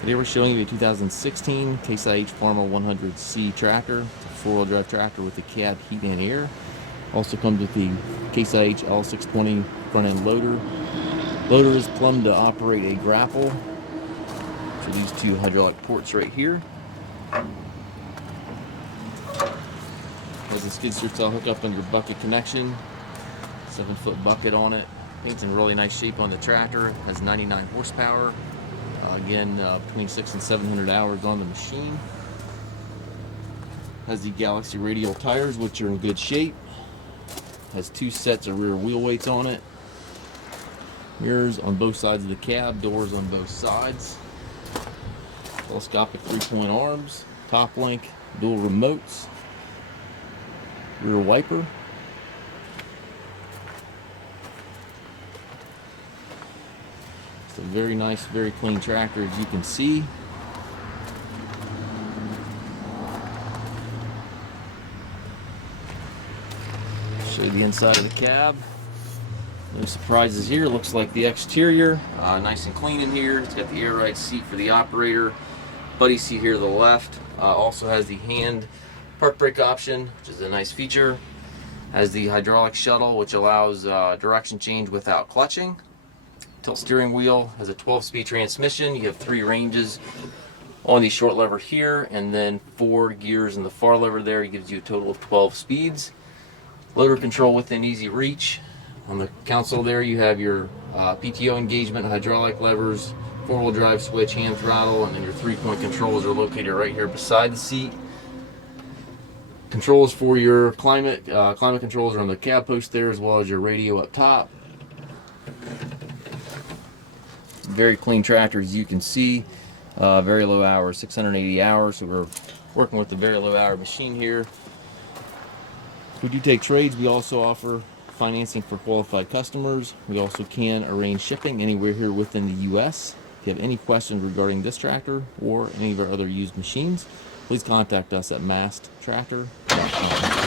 Today we're showing you a 2016 Case IH Farmall 100C tractor. It's a four-wheel drive tractor with the cab heat and air. Also comes with the Case IH L620 front end loader. Loader is plumbed to operate a grapple. So these two hydraulic ports right here. Has a skid steer tail hook up under bucket connection. 7-foot bucket on it. Paint's in really nice shape on the tractor. Has 99 horsepower. Again, between 600 and 700 hours on the machine. Has the Galaxy Radial tires, which are in good shape. Has two sets of rear wheel weights on it. Mirrors on both sides of the cab, doors on both sides. Telescopic 3-point arms, top link, dual remotes, rear wiper. It's a very nice, very clean tractor, as you can see. Show you the inside of the cab. No surprises here. Looks like the exterior. Nice and clean in here. It's got the air ride seat for the operator. Buddy seat here to the left. Also has the hand park brake option, which is a nice feature. Has the hydraulic shuttle, which allows direction change without clutching. Tilt steering wheel, has a 12-speed transmission. You have 3 ranges on the short lever here, and then 4 gears in the far lever there. It gives you a total of 12 speeds. Loader control within easy reach. On the console there you have your PTO engagement, hydraulic levers, 4-wheel drive switch, hand throttle, and then your 3-point controls are located right here beside the seat. Controls for your climate controls are on the cab post there, as well as your radio up top. Very clean tractor, as you can see. Very low hours, 680 hours, so we're working with the very low hour machine here. We do take trades. We also offer financing for qualified customers. We also can arrange shipping anywhere here within the U.S. If you have any questions regarding this tractor or any of our other used machines, please contact us at masttractor.com.